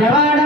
జవాడ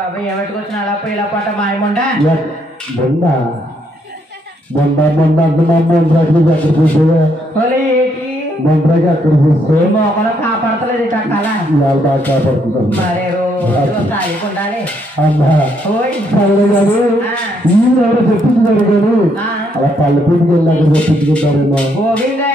బాబాయ్ ఏమట్టుకొచ్చిన అలా ఇలా పాట మాయముండా మోకలో కాపాడతలేదు కాపాడుతుంది మరే రోజు సాగిపోండాలి చెప్పించున్నారు కానీ అలా పల్లెపూటికి వెళ్ళి అక్కడ చెప్పించుకుంటారేమో గోవిందా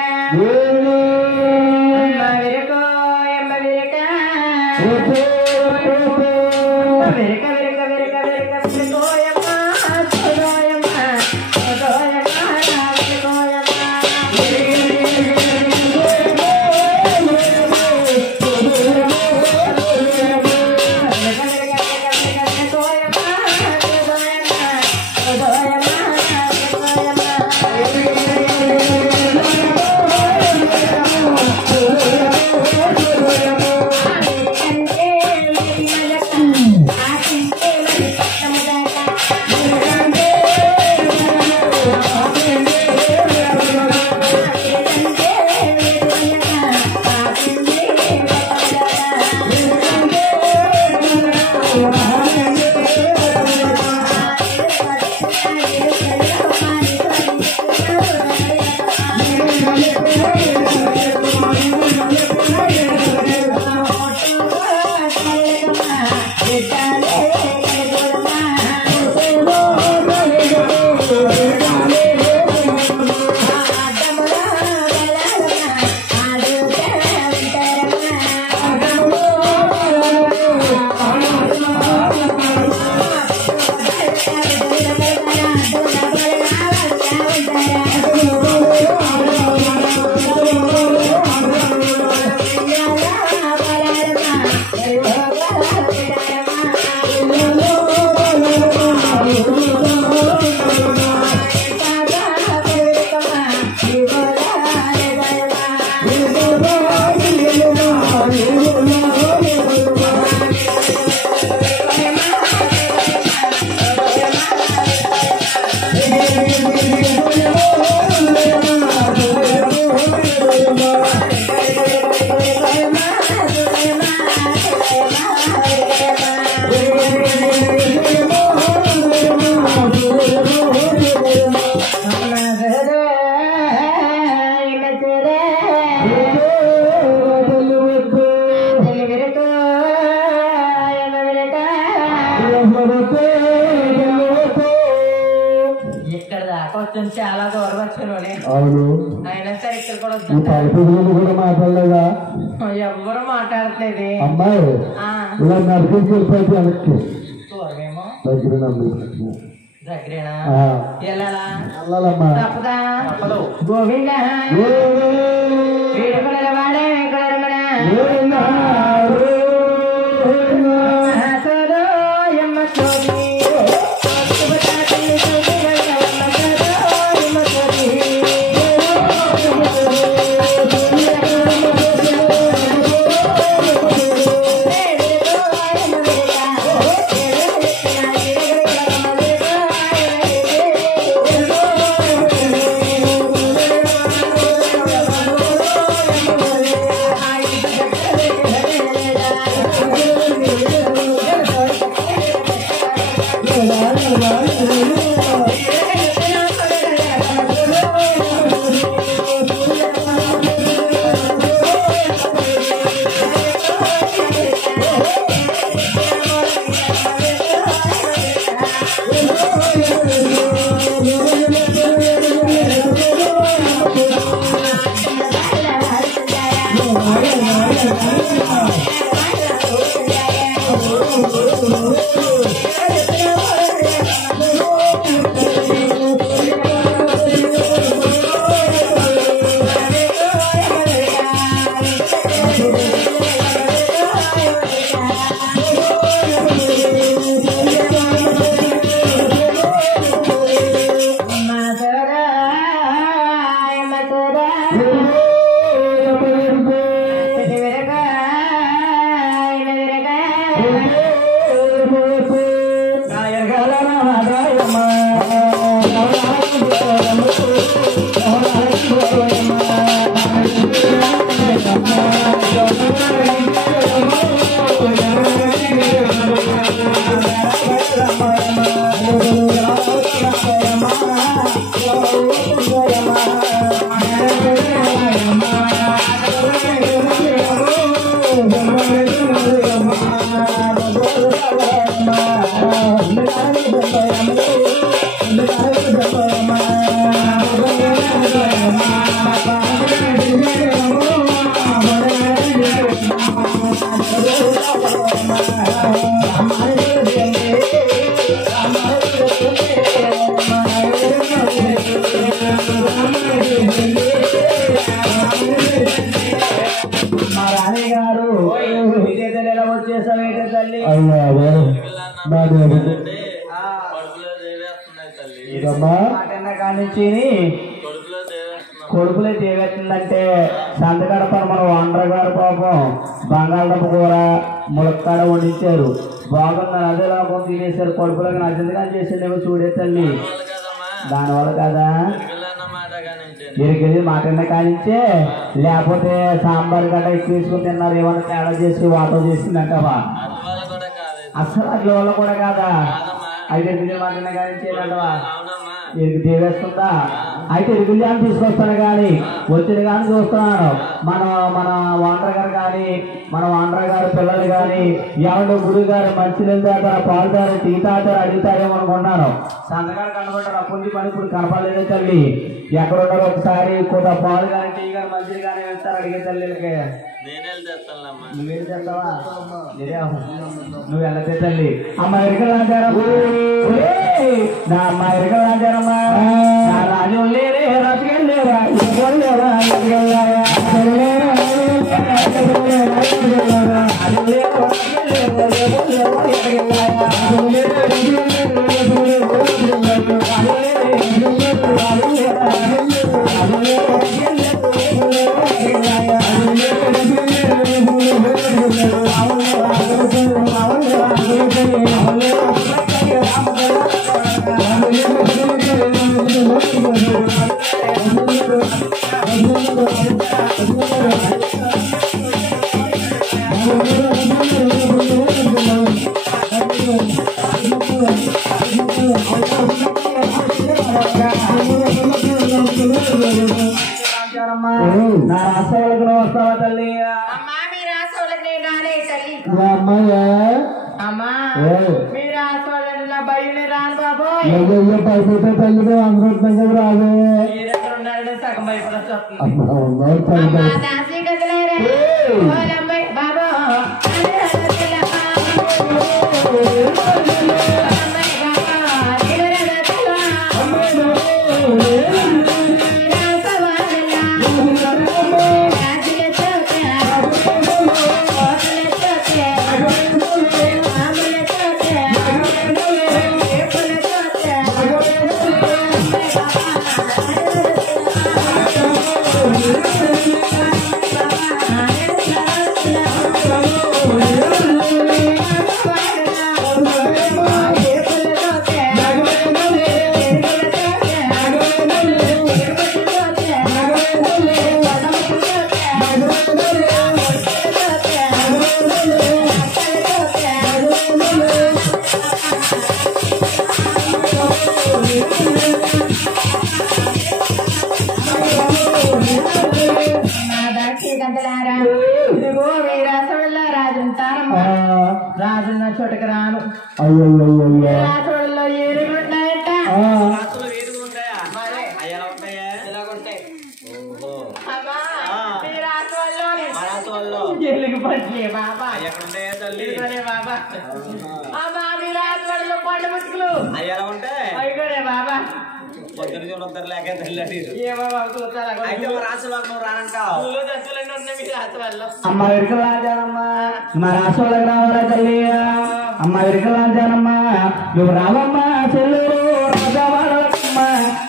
ఇక్కడ దాకా వచ్చింది చాలా దూరం వచ్చాను అయినా సరే ఇక్కడ కూడా కూడా మాట్లాడలేదా ఎవ్వరు మాట్లాడట్లేదు అమ్మాయి ఇలా నర్సింగ్ వెళ్ళిపోయి వెనక్కి దగ్గరేనా వెళ్ళాలమ్మా తప్పదా గోవింద వాడే కొడుకులే చేయవచ్చిందంటే సంతగడప మన వాండర్ గారు పాపం బంగాళదుంప కూర ములక్కాడ వండించారు. బాగుందని అదే లాభం తినేశారు. కొడుకులకు నచ్చింది కానీ చేసిందేమో చూడే తల్లి. దానివల్ల కదా ఎరికెళ్ళి మాటన్న కానించే లేకపోతే సాంబార్ గడ్డ ఎక్కువ వేసుకుని తిన్నారు. ఏమన్నా తేడా చేసి వాటర్ చేసిందంటవా? అసలు అట్ల వల్ల కూడా కాదా? అయితే మాటన్న కానించేదంటవా? ఎరుగు తీవేస్తుందా? అయితే ఎరుగుల్యాన్ని తీసుకొస్తాను కానీ వచ్చిన కానీ చూస్తున్నాను. మన వాండర్ గారు కానీ మన వాండర్ గారు పిల్లలు కానీ ఎవరు గురువు గారు మంచి తాతారు, పాలు తారు, టీ తాతారు అడుగుతారేమో అనుకున్నాను. సంతగారు కనబడ్డారు. అప్పటి పని ఇప్పుడు కనపడలేదే తల్లి. ఎక్కడున్నారో ఒకసారి కొంత పాలు కానీ టీ కానీ మంచిది కానీ వెళ్తారు అడిగే తల్లికి. నువ్వేం చేస్తావా? నువ్వు వెళ్ళతే తల్లి. అమ్మ ఎరుకలు రాజారమ్మా, నా అమ్మ ఎరుకలు రాజారమ్మా, నా రాజు లేరే రసగలేరా లేరా నా రాష్ట్రాలకు వస్తావా తల్లి? అమ్మా మీ రాష్ట్రాలకు నేను రాలే తల్లి. అమ్మా మీ రాష్ట్రాలను నా భయం రాను బాబు. పైపోతే తల్లి అందరూ రాదు. సగం భయపడ బాబా రాజున్న చోటకి రాను. రాజుల్లో ఏరులు ఉంటాయట. జైలుకి పట్టి బాబా బాబా అమ్మా మీ రాజుల్లో పంట ముట్టుకులు అయ్యే బాబా అమ్మ ఇరుకలు రాజానమ్మా, మా రాష్ట్రాలకు రావాలా తల్లి? అమ్మ ఇరుకలు రాజానమ్మా, నువ్వు రావమ్మా చెల్లూరు రాజావాడలకమ్మ,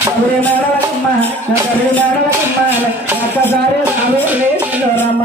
కబరి మేడలకమ్మ, కబరి మేడలకమ్మ, ఒక్కసారి రమ్మ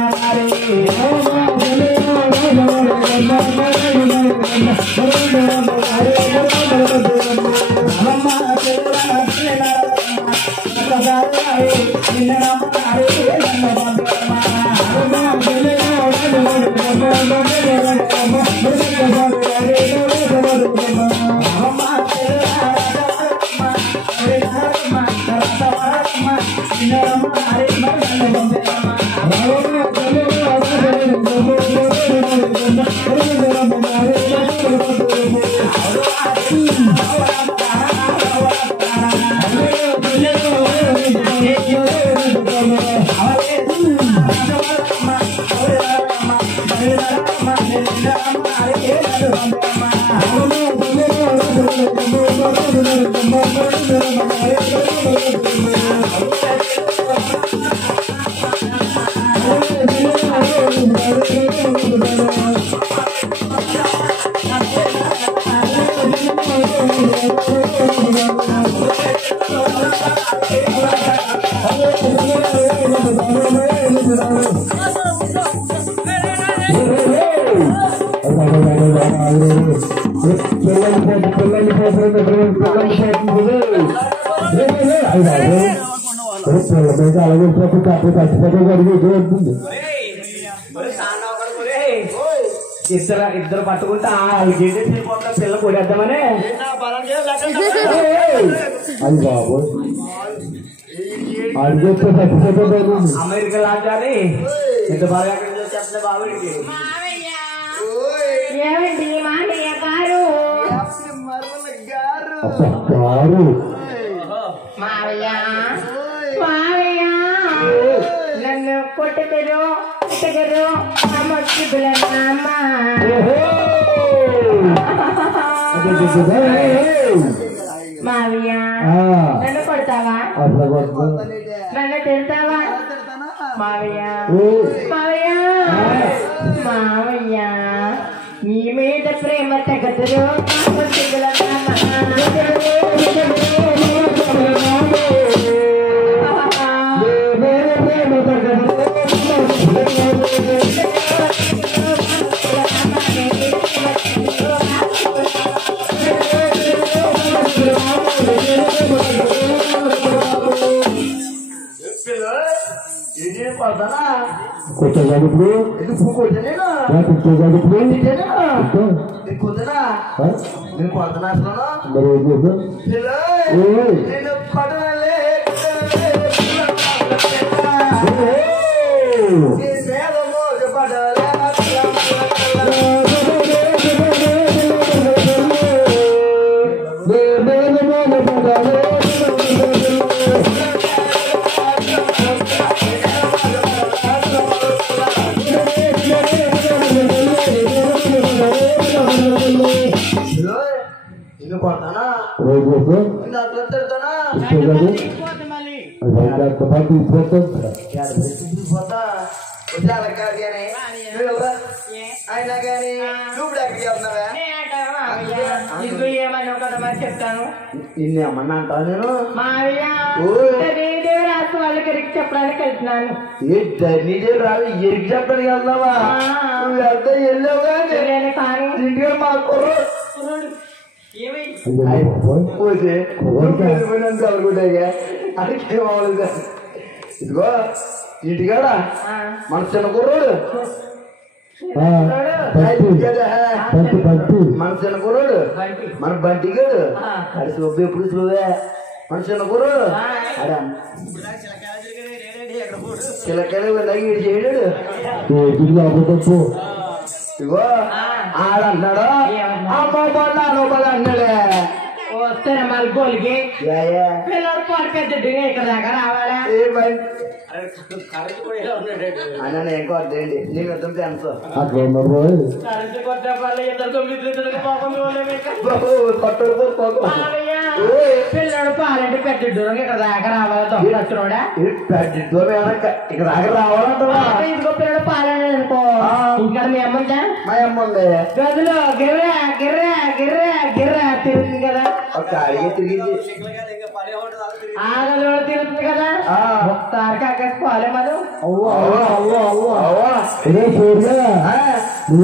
ఇద్దరు పట్టుకుంటే వాళ్ళు గేటేసిపోతా పిల్ల కొడేద్దామని అది బాబు అమెరికా లాగాలి ఎంత బాగా చెప్తే బాబుడికి ఏమండి మామయ్య గారు మావయ్య మావయ్య నన్ను కొట్టెదరు కొట్టగరు అమ్మకి బిల్లమ్మ మావయ్య నన్ను కొడతావా నన్ను తిడతావా మావయ్య మావయ్య మావయ్య నీ మీద ప్రేమ తగ్గదురు అమ్మకి బిల్లమ్మ కొట్టగాడు చెప్తాను ఇన్నేమన్నా అంటావు నేను రాసు వాళ్ళకి ఎరికి చెప్పడానికి వెళ్తున్నాను. ఏ ధరణిదేవి రాదు ఎరికి చెప్పడానికి వెళ్తావా? నువ్వు వెళ్తా వెళ్ళావు కానీ ఇంటిగా మా కుర్రోడు అనుకుంటాయిగా అడిగేమవుతుంది. ఇదిగో ఇంటికాడ మన చిన్న కుర్రోడు మన చిన్న కుర్రోడు మన బంటిగాడు అది శుభ్ర ఎప్పుడు చూవే మన చిన్న కుర్రోడు అడా చిలకలు చేయడాడు. ఇగో ఆడన్నాడు అమ్మ బల్ల బల అన్నాడే వస్తారా మళ్ళీ గోలికి పిల్లడు పాడు పెద్ద ఇక్కడ దాకా రావాలా? అన్న నేను కొద్దండి నేను అర్థం తెలుసు పిల్లడు పాలంటే పెద్ద దూరం ఇక్కడ దాకా రావాలా? తొమ్మిదిడా పెద్ద దూరం ఇక్కడ దాకా రావాలంటావా? ఇదిగో పిల్లడు పాలని అనుకో ఇంకా మీ అమ్మందా? మా అమ్మ ఉంది గదిలో గిర్రా గిర్రా గిర్రా గిర్రా తిరుగుతుంది కదా. ఒక అడిగే తిరిగింది ఆ గదిలో తిరుగుతుంది కదా. ఒకసారి కాకేసి పోలే మనం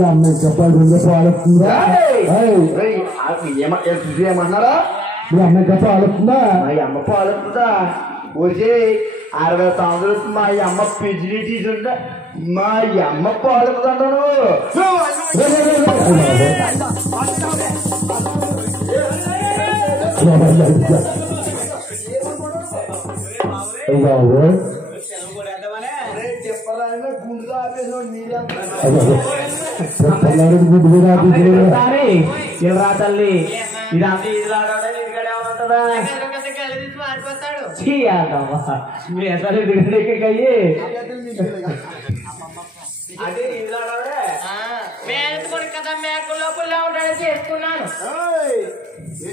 అమ్మాయి చెప్పాలి పాలొస్తుందా ఏమన్నారా? మీ అమ్మ ఇంకా పాలుతుందా? మా అమ్మ పాలుతుందా? వచ్చే 60 సంవత్సరాలు మా అమ్మ పిజిడి తీసుంటే మా అమ్మ పాలుతుందంటాను. రా తల్లి ఇదంతా ఇది అదే కదా మేకల్లో పుల్లా ఉంటాడు చేసుకున్నాను.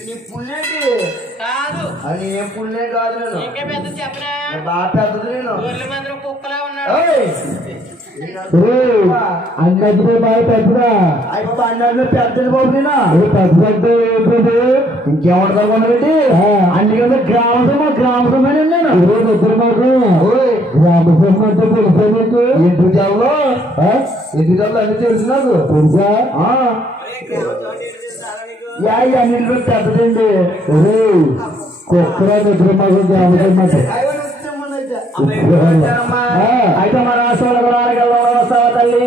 నీ పుల్లేంటి కాదు అది ఏం పుల్లే కాదు. నేను ఇంకా పెద్ద చెప్పనా బాగా పెద్దది. నేను గొర్రెల మందిరం కుక్కలా ఉన్నాడు. అన్నది బాగా పెద్దదా అయిపోయి అన్నీ పెద్దది బాబు. నేను పెద్ద పెద్ద ఏంటది ఇంకేమంటారు అందుకని గ్రామసభని నేను ఇద్దరు మాకు గ్రామసభ అంటే తెలుసా నీకు? ఎందుకు చదువు ఎందుకు చదువు అన్ని తెలుసు నాకు. తెలుసా? అన్నింటిలో పెద్దదండి. కుక్కర నిద్ర మాకు గ్రామసభ అయితే మన రాష్ట్రాలకు వస్తావా తల్లి?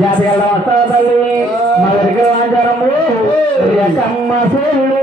జాతికి వెళ్దాం వస్తావా తల్లి? మా దగ్గర వాంచారము అమ్మ సూర్యుడు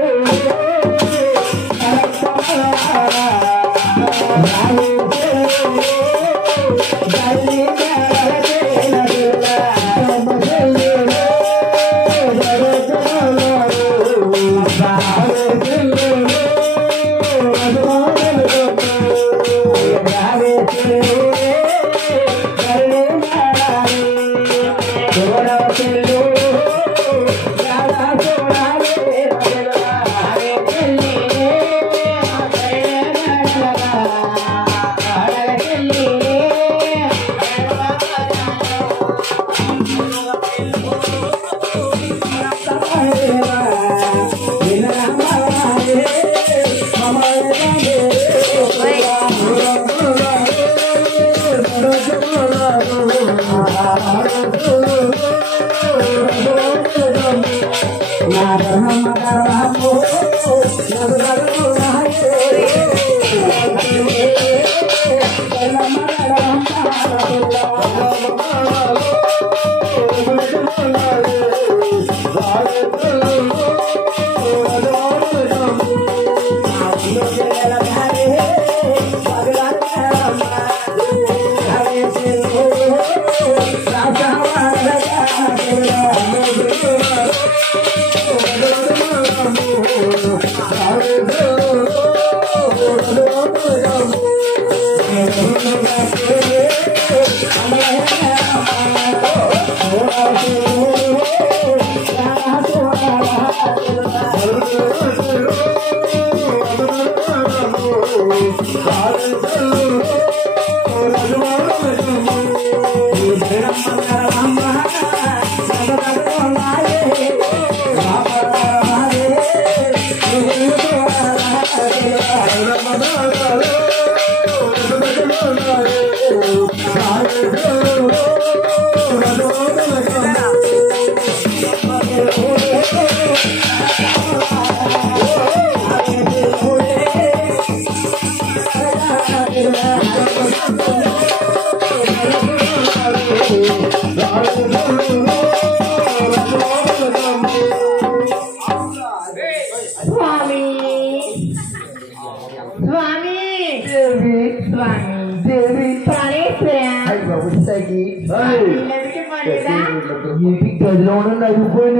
గదిలో ఉండండి అయిపోయి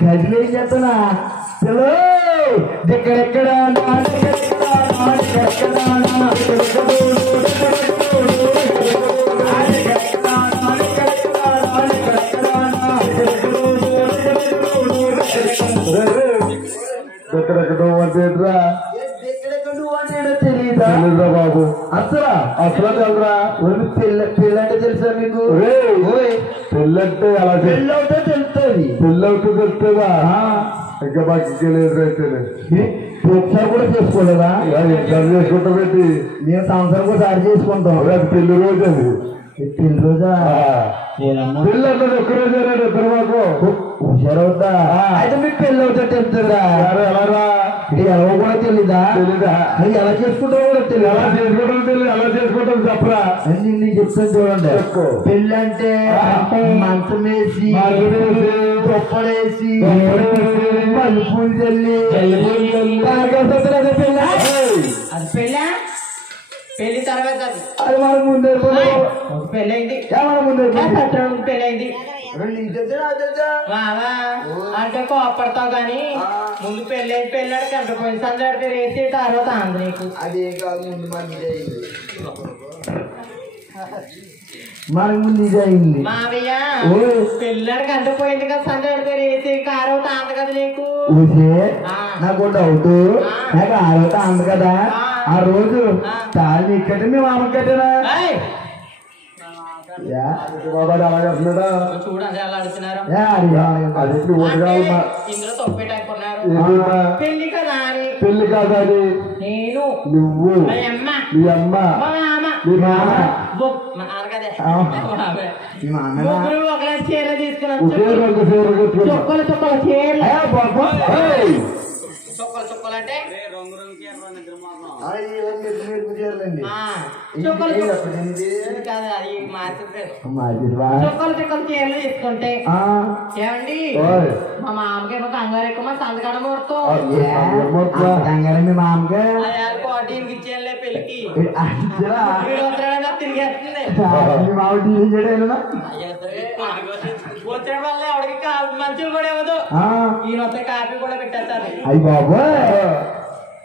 గదిలో ఏం చేస్తున్నా పిల్ల ఎక్కడెక్కడ ఎక్కడెక్కడో అంటేట్రా తెలీదా బాబు? అసలు తెలరా? పెళ్ళంటే తెలుసా మీకు? పెళ్ళంటే అలా పెళ్ళవుతే తెలుస్తుంది. పెళ్ళవుతే తెలుస్తుందా? ఇంకా బాగా లేదు అయితే ఒకసారి కూడా చేసుకోలేదా? ఎగ్జామ్ చేసుకుంటాం పెట్టి మేము సంవత్సరం ఒకసారి చేసుకుంటాం. అది పెళ్లి రోజు అది పెళ్లి రోజా పిల్లలు ఒక్కరోజు ఇద్దరు మాకు హుషారవుతా అయితే మీకు పెళ్లి అవుతా చెప్తారా ఎలారా ఇది ఎలా కూడా తెలీదా తెలీదా అది ఎలా చేసుకుంటావు కూడా తెలియదు ఎలా చేసుకుంటాం తెలియదు ఎలా చేసుకుంటాం చెప్పరా నీకు చెప్తాను చూడండి చెప్పు. పెళ్ళి అంటే మంచం వేసి గొప్పడేసి పలుపులు చల్లి అది పెళ్ళా పెళ్లి తర్వాత అది. అది మన ముందే పెళ్ళైంది మన ముందే పెళ్ళైంది బావా అంటే కోపడతావు గాని ముందు పెళ్ళాడు కంటపోయింది సందడితే రేసి తర్వాత అంది నీకు అదే కాదు ముందు మనకు ముందు ఇది అయింది మావయ్య పెళ్ళాడు కంటపోయింది కదా సందడితే రేసి కారవుతా అంది కదా నీకు నాకు డౌట్ నాకు ఆరోత అంది కదా ఆ రోజు తాళి ఇక్కడే మేము అమ్మ కట్టేనా ఏయ్, అలా చేస్తున్నాడా చూడండి ఎలా అడుగుతున్నారు అది ఓటుగా ఇందులో తొప్పెట్టుకున్నారు ఏంటమ్మా? పెళ్లి కదా అని పెళ్లి కాదు అది నేను నువ్వు మా అమ్మ మీ అమ్మ మా మామ మీ మామ మా నాన్న కదే మీ మామ ముగ్గురు ఒకలా చీరలు తీసుకున్నాను ఒకే రెండు చీరలు కట్టుకున్నా. చుక్కలు చుక్కలు చీరలు ఏయ్! చుక్కలు చుక్కలు అంటే చేయాలండి ఆ, చుక్కలు చుక్కలు కాదు అది మార్కెట్ చుక్కలు చుక్కలు చీరలు తీసుకుంటే ఏమండి మా మామకేమో కంగారు ఎక్కువ మా సంతకాడ ముహూర్తం మీ మామగా అది కోటీకి ఇచ్చేయాలే పెళ్ళికి వీడు వస్తాడని తిరిగేస్తుంది మీ మామ టీవీ చేయడం వచ్చే వల్ల ఎవరికి మంచులు కూడా ఇవ్వదు ఈయన వస్తే కాఫీ కూడా పెట్టేస్తారు అయ్యి బాబోయ్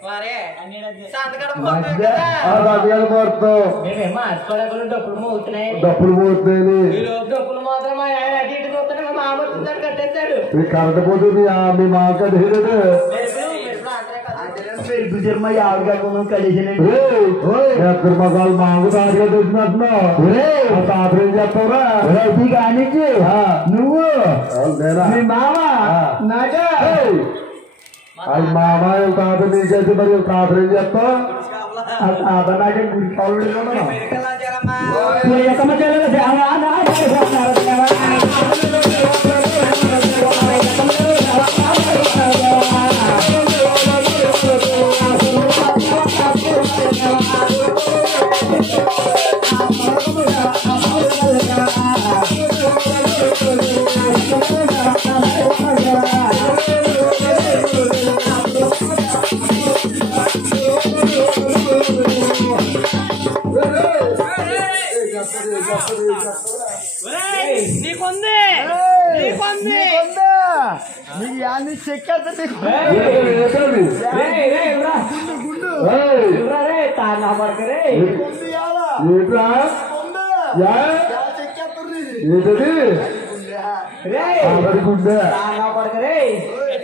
మరే సంతకాడ మొత్తం మేమేమో అసుకోడకులు డబ్బులు మోగుతున్నాయి డప్పులు పోతున్నాయి ఈ లోపు డబ్బులు మాత్రం మా ఆయన అటు ఇటు చూస్తాడు మా మామ వచ్చిందని కట్టేస్తాడు మీ కరెంట్ పోతుంది మీ మామ కట్టేది ఆవిడ కాకుండా కలిసినండి ఎక్కడ మగాళ్ళు మాకు తాడుగా తెచ్చినట్టున్నావు తాతలు ఏం చెప్తావురా కానిచ్చి నువ్వు మీ మామ నాగా అది మామ తాత నీకైతే మరి తాతలు ఏం చెప్తావు తాత నాకే గుడి కావాలి నీకుంది నీకుంది నీకు యాన్ని చెక్కేస్తా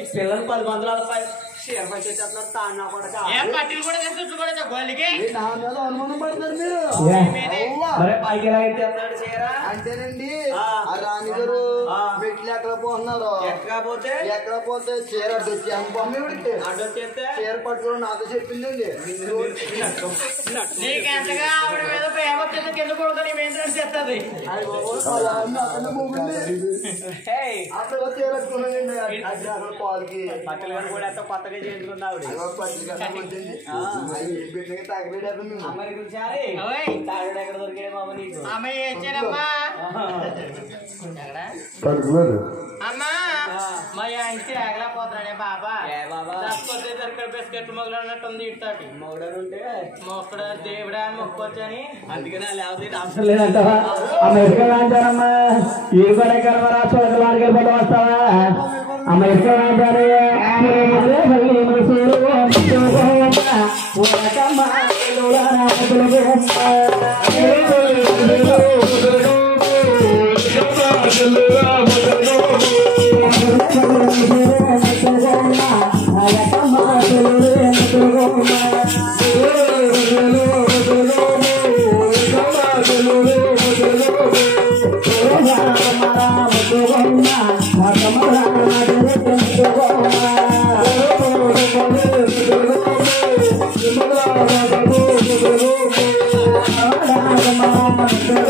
పిల్లలు 10 మందులు పట్టిలు కూడా తెచ్చు కూడా గోలికి నా మీద అనుమానం పడతారు మీరు అంటేనండి ఆ రాణి గారు మెట్లు ఎక్కడ పోతున్నారు ఎక్కడ పోతే చీర అడ్డొచ్చి చీర పట్టుకుని నాతో చెప్పిందండి నీకు ఎంతగా ఆవిడ మీద ప్రేమ వచ్చేది కింద కొడుతుంది మేంద్రం చేస్తుంది అక్కడ చీర కట్టుకున్నానండి అక్కడ పాలకి కొత్తగా చేయించుకున్నావు ఎక్కడ దొరికాయి బాబు నీకు అమ్మాయి ఏం చేయమ్మా అమ్మా మా ఇంటి ఆగలేకపోతున్నాడే బాబా తప్పొచ్చే దగ్గర బిస్కెట్ మొగలు అన్నట్టుంది ఇటుతాటి మొగడంటే మొక్కడ దేవుడా అని మొక్కొచ్చని అందుకనే లేకపోతే అవసరం లేదంటావా అమెరికా రాజారమ్మా ఈ కూడా కర్మరా చూడగలవాడికి పట్టు వస్తావా అమెరికా రాజారే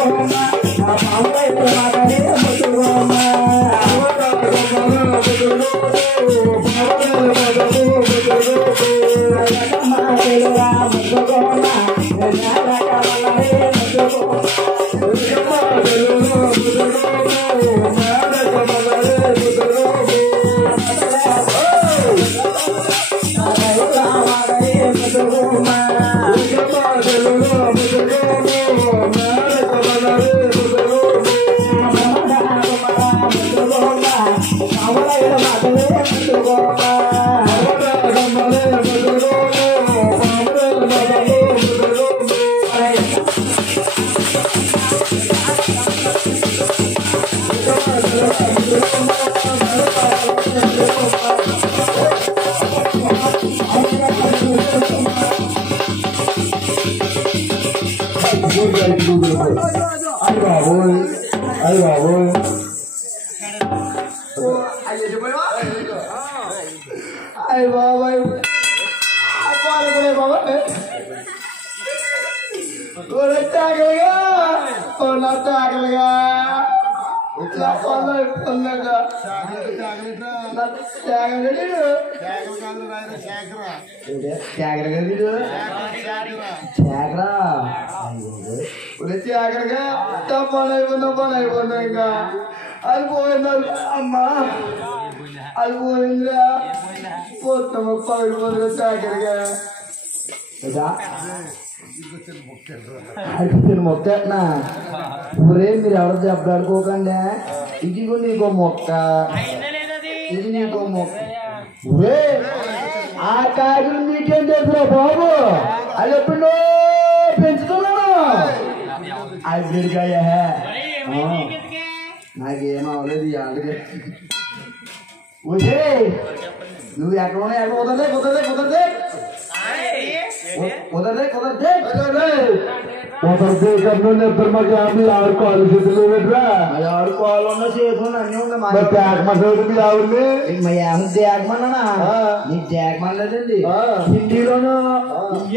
Thank you. అయ్యి బాబోయ్ అయ్యి బాబోయ్ అయ్యి బాబాయ్ బాబాయ్ తాగలుగా తాగలుగా ఇట్లా పొందగా జాగ్రత్తగా పని అయిపోయిందా ఇంకా అది పోయిందా అమ్మా అది పోయిందిరా పోతాము పగిలిపోతుందా జాగ్రత్తగా మొక్కనా ఊరే మీరు ఎవరు దెబ్బలాడుకోకండి ఇది నీకో మొక్క ఇది నీకో మొక్క ఊరే ఆ కాయలు మీకేం తెలుసురా బాబు అది ఎప్పుడో పెంచుతున్నాను అది నాకేం అవ్వలేదు అందుకే ఊరే నువ్వు ఎక్కడ ఉన్నా ఎక్కడ కుదరదే కుదరదే కుదరదే కుదరదే కుదరదే కుదరదే కన్నా నిద్ర మాకు ఆడుకోవాలి చేతులు ఆడుకోవాలన్నా చేసుకుని అన్నీ ఉన్నాయి మీ ఆవిడ్ని జాగమన్నా నీ జాగమనలేదండి హిందీలోను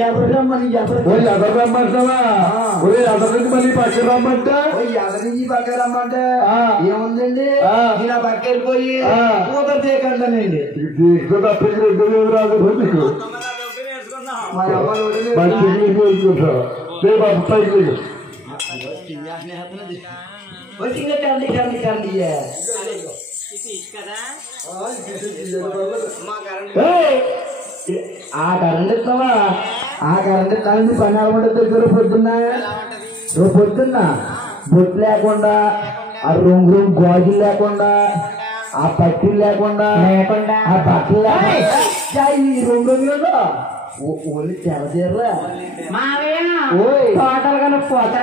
ఎవరు రమ్మని ఎవరు రమ్మంటావా ఎదరి నుంచి మళ్ళీ పక్కన రమ్మంటే ఎదరి నుంచి పక్కన రమ్మంటే ఏముందండి నేను ఆ పక్క వెళ్ళిపోయి కుదరదే కంటానండి తప్పకి 2 వేలు రాదు నీకు ఆ కరెంట్ ఇస్తావా ఆ కరెంట్ ఇస్తాను పని అవ్వడం దగ్గర పొద్దున్న బొట్టు లేకుండా ఆ రొంగు గాజులు లేకుండా ఆ పట్టీలు లేకుండా ఆ బట్టలు లేకుండా ఈ 2 రోజులు ఓన్లీ తెరచీరరా టోటల్ గా నువ్వు పోతా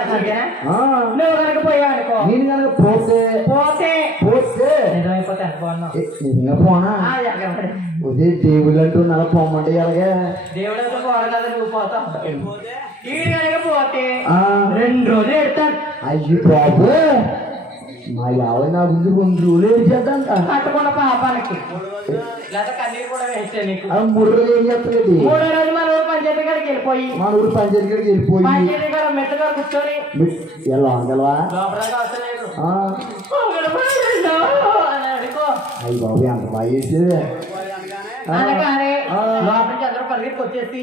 నువ్వు కనుక పోయావు అనుకో నేను కనుక పోతే పోతే పోతే నిజమైపోతే నిజంగా పోనా ఉదయం టేబుల్ అంటూ నల్ల పొమ్మంటే అలాగే దేవుడు అయితే పోవడం కదా నువ్వు పోతావు ఈ కనుక పోతే 2 రోజులు ఎడతాను అయ్యి బాబు మా యావై నా ముందు 2 రోజులు ఏడ్చేద్దాంట కట్టుకున్న పాపానికి లేదా కన్నీరు కూడా వేస్తే నీకు 3 రోజులు ఏం చెప్పలేదు 3వ రోజు మన ఊరు పంచాయతీ కాడికి వెళ్ళిపోయి మన ఊరు పంచాయతీ కాడికి వెళ్ళిపోయి పంచాయతీ కాడ మెత్తగా కూర్చొని ఎలా గెలవా అయ్యి బాబు ఎంత బాగా చేసేది అనగానే లోపలికి అందరూ పరిగెత్తుకు వచ్చేసి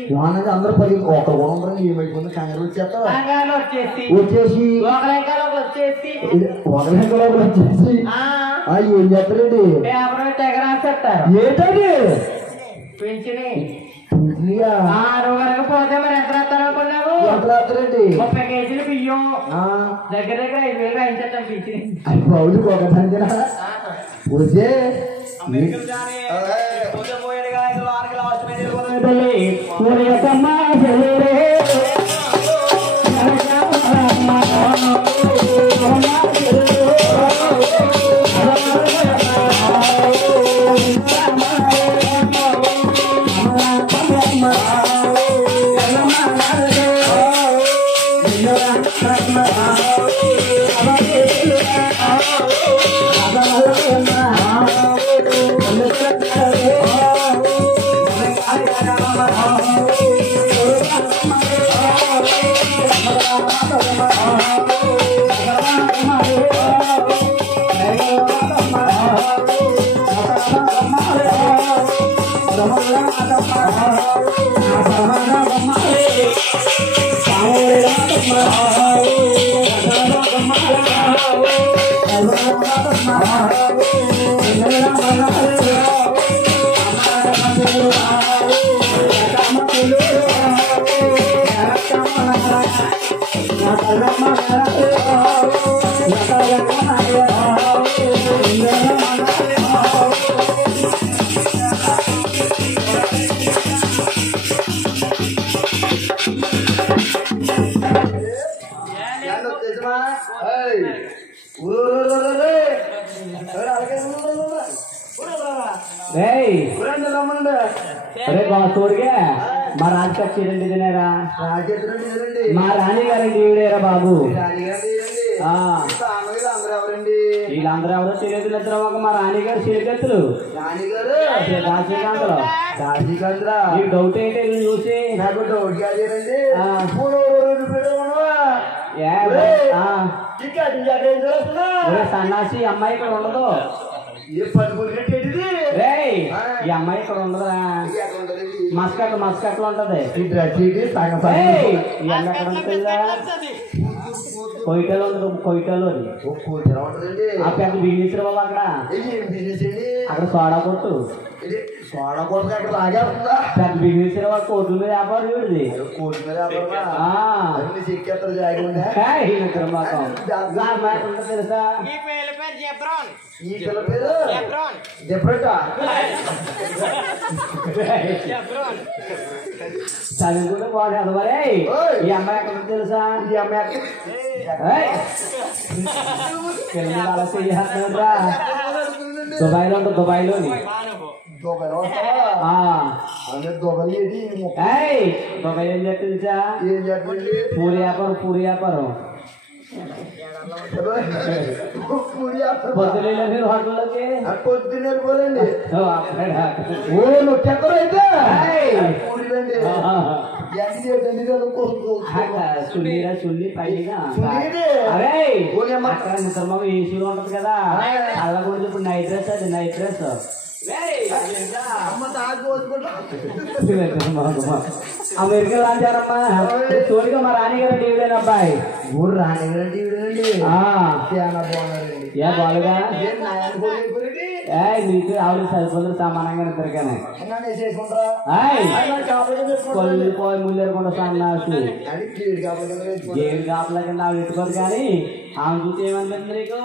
అందరూ పరిగెత్తి ఒకరు కూడా ఉండరు ఏమైపోయింది కంగారు వచ్చేస్తావు వచ్చేసి ఒకరింకలోకి వచ్చేసి ఏం చేస్తారండి పేపర్ తెగ రాసేస్తారు ఏంటండి పెంచిని నువ్వు కనుక పోతే మరి ఎంత రాస్తారు అనుకున్నావు ఎంత రాస్తారండి 30 కేజీలు బియ్యం దగ్గర 5,000 రాయించేస్తాను పెంచిని అది బాబు ఒక సంఖ్య వచ్చే అరే తోడిగే మా రాజు కచ్చేదండి తినేరా మా రాణి గారండి ఈవిడేరా బాబు వీళ్ళందరూ ఎవరో తెలియదు నిద్ర ఒక మా రాణి గారు చిలికెత్తులు కాశీకాంతలో ఈ డౌట్ ఏంటి వీళ్ళు చూసి నాకు డౌట్ కాదేనండి సన్నాసి అమ్మాయి ఇక్కడ ఉండదు ఈ అమ్మాయి ఇక్కడ ఉండదురా మస్కట్లు ఉంటది ఎక్కడ ఉంటుందా కొయిటలో ఉండదు కొయిటలో ఆ పెద్ద బిజినెస్ బాబు అక్కడ సోడా కొట్టు పెద్ద బిజినెస్ కోర్టు మీద వ్యాపారం చూడది తెలుసా చదువుకుంటే బాగా చదవరే ఈ అమ్మాయి ఎక్కడ తెలుసా ఈ అమ్మాయి దుబాయ్లో ఉంటుంది దుబాయ్లోని దుబాయ్ ఏం తెలుసా పూరి వ్యాపారం పొద్దున హోటల్లోకి పొద్దున్న వెళ్ళిపోలేండి చుల్లి పైన అరే ఏసీలో ఉంటది కదా అలా కూడా ఇప్పుడు నైట్ డ్రెస్ అది నైట్ డ్రెస్ అమెరికా రాజారమ్మా తోడుగా మా రాణిగారండి ఈవిడేనా అబ్బాయి ఊరు రాణిగారండి ఈవిడేనండి ఏ బాలుగా నీకు ఆవిడ సరిపోతుంది సమానంగా ఇద్దరికనే కొల్లిపోయి ముళ్ళేరుకుండా సన్నాసి ఏడు కాపల కింద ఆవిడ ఎట్టుకోదు కానీ ఆమె చూసి ఏమనిపిస్తుంది నీకు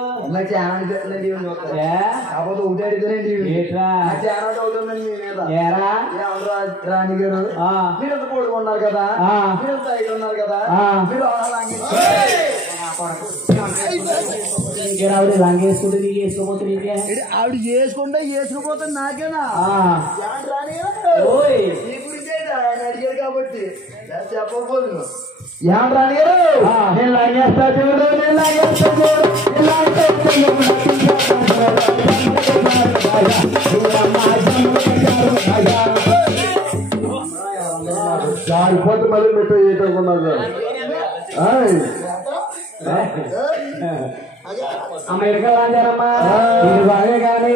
రాణి గారు మీరు పడుకున్నారు కదా మీరు ఉన్నారు కదా ఆవిడ లంగేసుకుంటే నీకు వేసుకోపోతే నీకే ఆవిడ వేసుకోపోతే నాకేనా అడిగారు కాబట్టి చెప్పకపోదు ఏం రాణి గారు నేను లాగేస్తా చూడు నేను లాగేస్తా జారిపోతే మళ్ళీ మెట్ట చేయకున్నాను అమెరికా రాజారమ్మా ఇది బాగా కానీ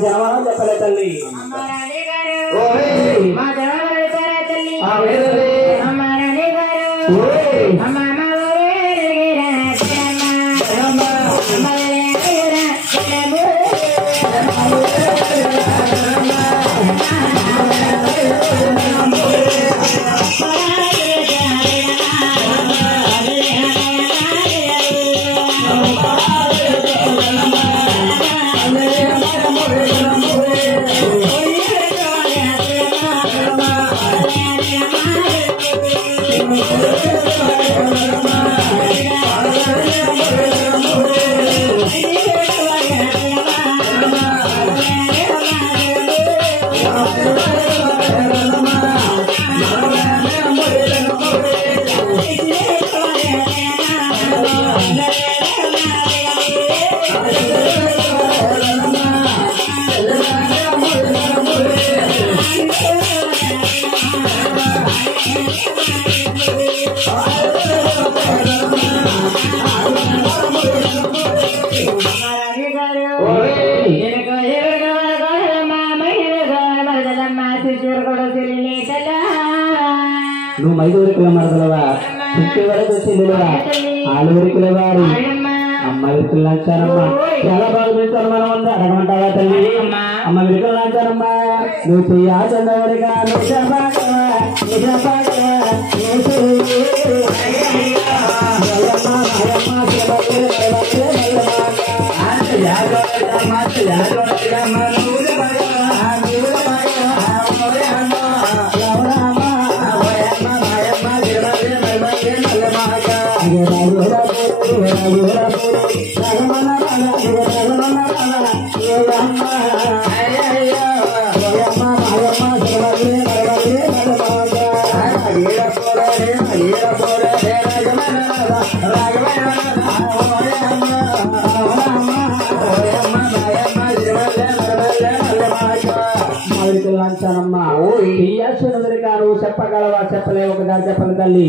జనవాణం చెప్పలే తల్లి నువ్వు 5 ఊరికల మరదలవా, 50 వరకు చెల్లెలవా, 4 ఊరికల వారు అమ్మ విరుకులు లాంచారమ్మా. చాలా బాగా పెంచాను మనం ఉంది అడగమంటావా తల్లి? అమ్మ విరుకులు లాంచారమ్మా. నువ్వు చెయ్యా చందవరిగా లాంచానమ్మా. నువ్వు చెప్పగలవా? చెప్పలేవు ఒకదారి చెప్పను తల్లి.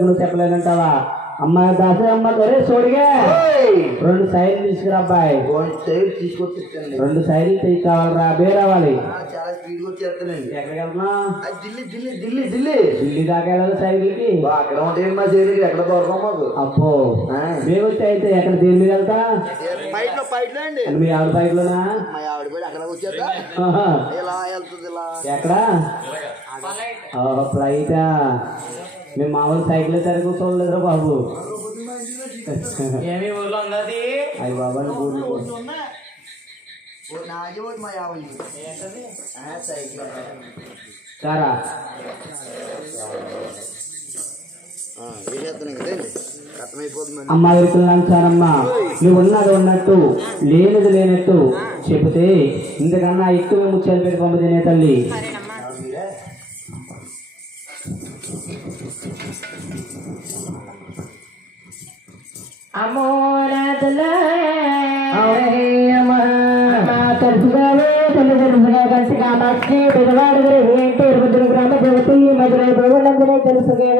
నువ్వు చెప్పలేదంటావా? అమ్మాయి దాస అమ్మ దొరే సోడిగా 2 సైడ్లు తీసుకురా అబ్బాయి. 2 సైడ్లు కావాలరా, బే రావాలి. చాలా స్పీడ్ వచ్చేస్తానండి. ఎక్కడికి వెళ్తున్నా? ఢిల్లీ దాకా వెళ్ళాలి సైడ్లకి. అక్కడ ఉంటాయి మా సైడ్లకి ఎక్కడ దొరకం మాకు. అప్పో మేమొచ్చి అయితే ఎక్కడ దేని మీద వెళ్తా? ఫైట్ అండి. మీ ఆవిడ ఫైట్ లోనా? మా ఆవిడ పోయి అక్కడ వచ్చేద్దా ఇలా వెళ్తుంది ఇలా ఎక్కడ ఫ్లైటా? మేము మామూలు సైకిల్ సరిగ్గా చూడలేదురా బాబు. ఏమి ఊర్లో ఉన్నది? అయ్యి బాబా సారా అమ్మ విరుకులాంచారమ్మా. నువ్వు ఉన్నది ఉన్నట్టు లేనిది లేనట్టు చెబితే ఇంతకన్నా ఎక్కువ ముత్యాలు పెట్టి పంపుతునే తల్లి. తెలుసుగా